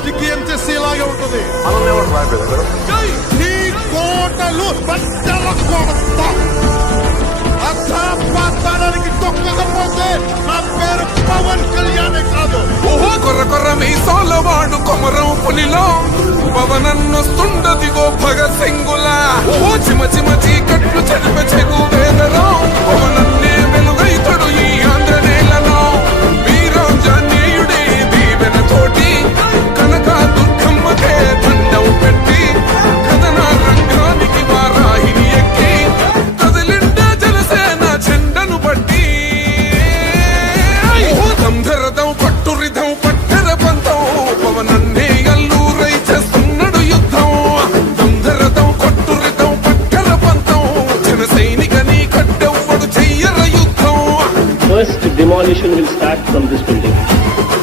రాజకీయం చేస్తే ఇలాగే ఉంటుంది నీ కోటలు బద్దల కొడతా అర్థాపాతానికి తొక్కకపోతే నా పేరు పవన్ కళ్యాణే కాదు. ఓహో కొర్ర కొర్ర మీసాల వాడు కొమరం పులిలో. పవనన్నొస్తుండదిగో భగత్ సింగులా. ఓహో చిమ చిమ demolition will start from this building.